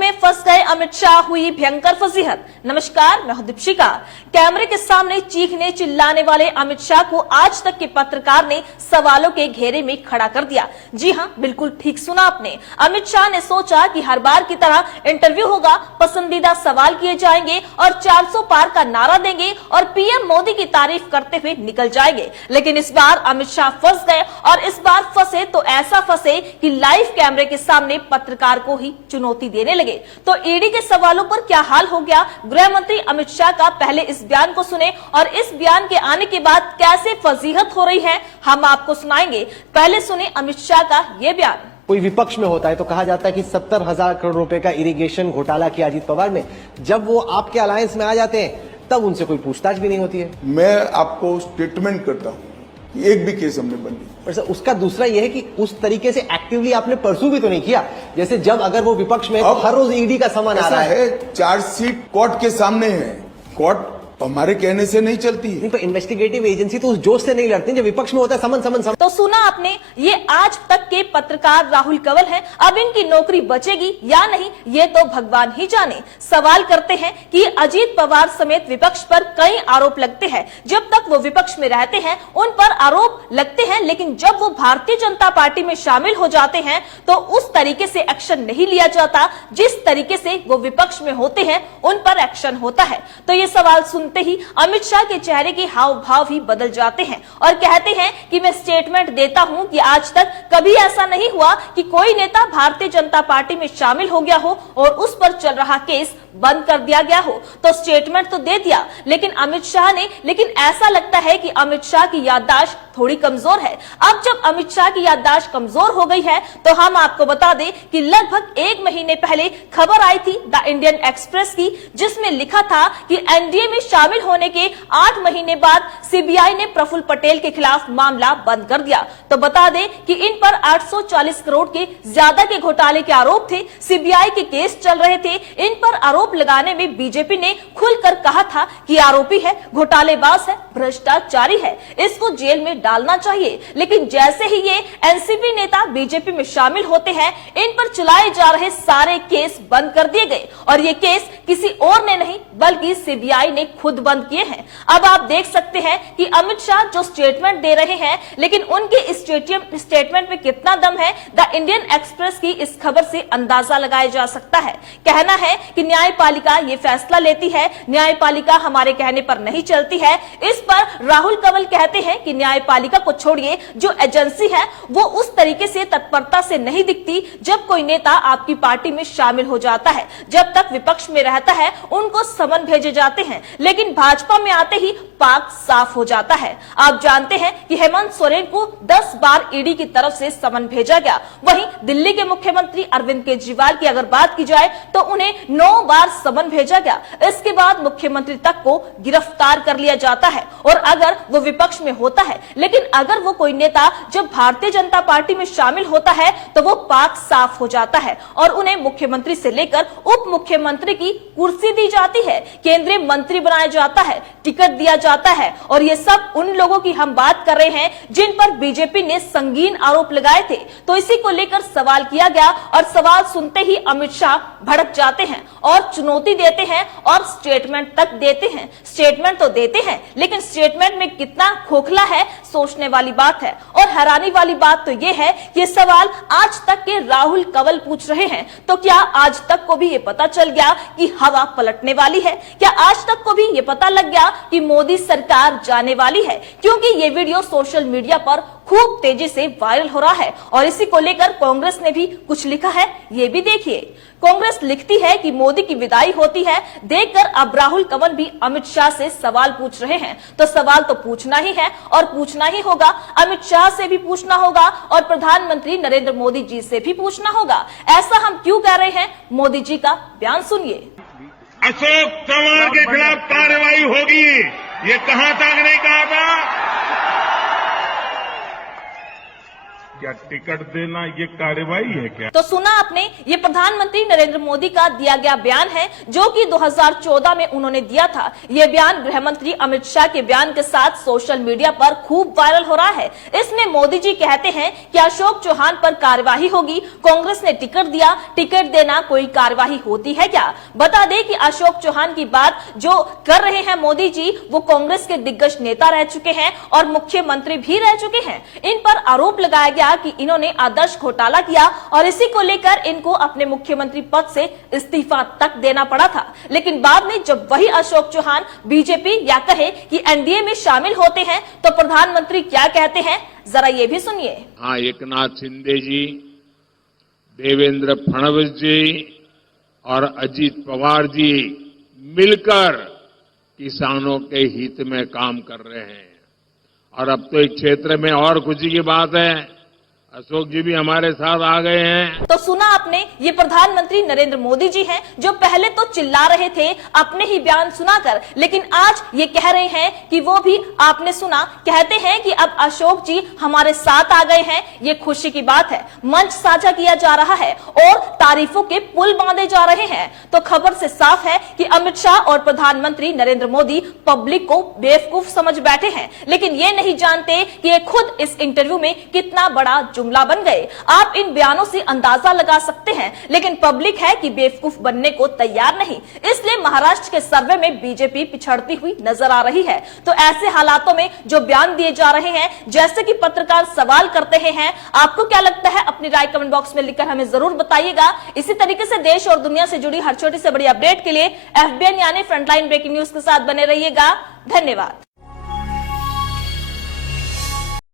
में फंस गए अमित शाह, हुई भयंकर फजीहत। नमस्कार, मैं हूं दीपिका। कैमरे के सामने चीखने चिल्लाने वाले अमित शाह को आज तक के पत्रकार ने सवालों के घेरे में खड़ा कर दिया। जी हां, बिल्कुल ठीक सुना आपने। अमित शाह ने सोचा कि हर बार की तरह इंटरव्यू होगा, पसंदीदा सवाल किए जाएंगे और 400 पार का नारा देंगे और पीएम मोदी की तारीफ करते हुए निकल जाएंगे। लेकिन इस बार अमित शाह फंस गए और इस बार फंसे तो ऐसा फंसे कि लाइव कैमरे के सामने पत्रकार को ही चुनौती देने लगे। तो ईडी के सवालों पर क्या हाल हो गया? गृह मंत्री अमित शाह का पहले इस बयान को सुने और इस बयान के आने के बाद कैसे फजीहत हो रही है हम आपको सुनाएंगे। पहले सुने अमित शाह का ये बयान। कोई विपक्ष में होता है तो कहा जाता है कि 70,000 करोड़ रुपए का इरिगेशन घोटाला किया अजीत पवार ने। जब वो आपके अलायंस में आ जाते हैं तब उनसे कोई पूछताछ भी नहीं होती है। मैं आपको स्टेटमेंट करता हूँ कि एक भी केस हमने बंद नहीं। पर सर, उसका दूसरा यह है कि उस तरीके से एक्टिवली आपने परसू भी तो नहीं किया। जैसे जब अगर वो विपक्ष में हर रोज ईडी का सामान आ रहा है। चार्जशीट कोर्ट के सामने है, कोर्ट हमारे कहने से नहीं चलती है। नहीं तो इन्वेस्टिगेटिव एजेंसी तो उस जोश से नहीं लड़ती जब विपक्ष में होता है समन समन समन। तो सुना आपने, ये आज तक के पत्रकार राहुल कंवल हैं। अब इनकी नौकरी बचेगी या नहीं ये तो भगवान ही जाने। सवाल करते हैं कि अजीत पवार समेत विपक्ष पर कई आरोप लगते हैं। जब तक वो विपक्ष में रहते हैं उन पर आरोप लगते हैं, लेकिन जब वो भारतीय जनता पार्टी में शामिल हो जाते हैं तो उस तरीके से एक्शन नहीं लिया जाता जिस तरीके से वो विपक्ष में होते हैं उन पर एक्शन होता है। तो ये सवाल सुनते ही अमित शाह के चेहरे के हाव भाव ही बदल जाते हैं और कहते हैं कि मैं स्टेटमेंट देता हूं कि आज तक कभी ऐसा नहीं हुआ कि कोई नेता भारतीय जनता पार्टी में शामिल हो गया हो और उस पर चल रहा केस बंद कर दिया गया हो। तो स्टेटमेंट तो दे दिया लेकिन अमित शाह ने, लेकिन ऐसा लगता है कि अमित शाह की याददाश्त थोड़ी कमजोर है। अब जब अमित शाह की याददाश्त कमजोर हो गई है तो हम आपको बता दें कि लगभग 1 महीने पहले खबर आई थी द इंडियन एक्सप्रेस की, जिसमें लिखा था कि एनडीए में शामिल होने के 8 महीने बाद सीबीआई ने प्रफुल्ल पटेल के खिलाफ मामला बंद कर दिया। तो बता दें कि इन पर 840 करोड़ के ज्यादा के घोटाले के आरोप थे। सीबीआई के केस चल रहे थे। इन पर आरोप लगाने में बीजेपी ने खुलकर कहा था कि आरोपी है, घोटालेबाज है, भ्रष्टाचारी है, इसको जेल में डालना चाहिए। लेकिन जैसे ही ये एनसीपी नेता बीजेपी में शामिल होते हैं इन पर चलाए जा रहे सारे केस बंद कर दिए गए और ये केस किसी और ने नहीं बल्कि सीबीआई ने खुद बंद किए हैं। अब आप देख सकते हैं कि अमित शाह जो स्टेटमेंट दे रहे हैं, लेकिन उनके स्टेटमेंट में कितना दम है द इंडियन एक्सप्रेस की इस खबर से अंदाजा लगाया जा सकता है। कहना है कि न्यायपालिका ये फैसला लेती है, न्यायपालिका हमारे कहने पर नहीं चलती है। इस पर राहुल कंवल कहते हैं कि न्यायपालिका को छोड़िए, जो एजेंसी है वो उस तरीके से तत्परता से नहीं दिखती जब कोई नेता आपकी पार्टी में शामिल हो जाता है। जब तक विपक्ष में रहता है उनको समन भेजे जाते हैं, लेकिन भाजपा में आते ही पाक साफ हो जाता है। आप जानते हैं कि हेमंत सोरेन को 10 बार ईडी की तरफ से समन भेजा गया। वहीं दिल्ली के मुख्यमंत्री अरविंद केजरीवाल की अगर बात की जाए तो उन्हें 9 बार समन भेजा गया। इसके बाद मुख्यमंत्री तक को गिरफ्तार कर लिया जाता है और अगर वो विपक्ष में होता है, लेकिन अगर वो कोई नेता जब भारतीय जनता पार्टी में शामिल होता है तो वो पाक साफ हो जाता है और उन्हें मुख्यमंत्री से लेकर उप मुख्यमंत्री की कुर्सी दी जाती है, केंद्रीय मंत्री बनाया जाता है, टिकट दिया जाता है। और ये सब उन लोगों की हम बात कर रहे हैं जिन पर बीजेपी ने संगीन आरोप लगाए थे। तो इसी को लेकर सवाल किया गया और सवाल सुनते ही अमित शाह भड़क जाते हैं और चुनौती देते हैं और स्टेटमेंट तक देते हैं। स्टेटमेंट तो देते हैं लेकिन स्टेटमेंट में कितना खोखला है सोचने वाली बात है। और हैरानी वाली बात तो ये है कि सवाल आज तक के राहुल कंवल पूछ रहे हैं। तो क्या आज तक को भी ये पता चल गया कि हवा पलटने वाली है? क्या आज तक को भी ये पता लग गया कि मोदी सरकार जाने वाली है? क्योंकि ये वीडियो सोशल मीडिया पर खूब तेजी से वायरल हो रहा है और इसी को लेकर कांग्रेस ने भी कुछ लिखा है, ये भी देखिए। कांग्रेस लिखती है कि मोदी की विदाई होती है देखकर अब राहुल कंवल भी अमित शाह से सवाल पूछ रहे हैं। तो सवाल तो पूछना ही है और पूछना ही होगा। अमित शाह से भी पूछना होगा और प्रधानमंत्री नरेंद्र मोदी जी से भी पूछना होगा। ऐसा हम क्यों कह रहे हैं? मोदी जी का बयान सुनिए। अशोक चव्हाण के खिलाफ कार्रवाई होगी, ये कहां तक नहीं कहा था? क्या टिकट देना ये कार्रवाई है क्या? तो सुना आपने, ये प्रधानमंत्री नरेंद्र मोदी का दिया गया बयान है जो कि 2014 में उन्होंने दिया था। ये बयान गृह मंत्री अमित शाह के बयान के साथ सोशल मीडिया पर खूब वायरल हो रहा है। इसमें मोदी जी कहते हैं कि अशोक चौहान पर कार्यवाही होगी, कांग्रेस ने टिकट दिया, टिकट देना कोई कार्यवाही होती है क्या? बता दें कि अशोक चौहान की बात जो कर रहे हैं मोदी जी, वो कांग्रेस के दिग्गज नेता रह चुके हैं और मुख्यमंत्री भी रह चुके हैं। इन पर आरोप लगाया गया कि इन्होंने आदर्श घोटाला किया और इसी को लेकर इनको अपने मुख्यमंत्री पद से इस्तीफा तक देना पड़ा था। लेकिन बाद में जब वही अशोक चौहान बीजेपी या कहे कि एनडीए में शामिल होते हैं तो प्रधानमंत्री क्या कहते हैं, जरा ये भी सुनिए। हाँ, एकनाथ शिंदे जी, देवेंद्र फडणवीस जी और अजीत पवार जी मिलकर किसानों के हित में काम कर रहे हैं। और अब तो एक क्षेत्र में और खुशी की बात है, अशोक जी भी हमारे साथ आ गए हैं। तो सुना आपने, ये प्रधानमंत्री नरेंद्र मोदी जी हैं जो पहले तो चिल्ला रहे थे अपने ही बयान सुनाकर, लेकिन आज ये कह रहे हैं कि वो भी आपने सुना, कहते हैं कि अब अशोक जी हमारे साथ आ गए हैं। ये खुशी की बात है, मंच साझा किया जा रहा है और तारीफों के पुल बांधे जा रहे हैं। तो खबर से साफ है कि अमित शाह और प्रधानमंत्री नरेंद्र मोदी पब्लिक को बेवकूफ समझ बैठे हैं, लेकिन ये नहीं जानते कि ये खुद इस इंटरव्यू में कितना बड़ा जुमला बन गए। आप इन बयानों से अंदाजा लगा सकते हैं, लेकिन पब्लिक है कि बेवकूफ बनने को तैयार नहीं। इसलिए महाराष्ट्र के सर्वे में बीजेपी पिछड़ती हुई नजर आ रही है। तो ऐसे हालातों में जो बयान दिए जा रहे हैं, जैसे कि पत्रकार सवाल करते हैं, आपको क्या लगता है? अपनी राय कमेंट बॉक्स में लिखकर हमें जरूर बताइएगा। इसी तरीके से देश और दुनिया से जुड़ी हर छोटी से बड़ी अपडेट के लिए FBN यानी फ्रंटलाइन ब्रेकिंग न्यूज के साथ बने रहिएगा। धन्यवाद।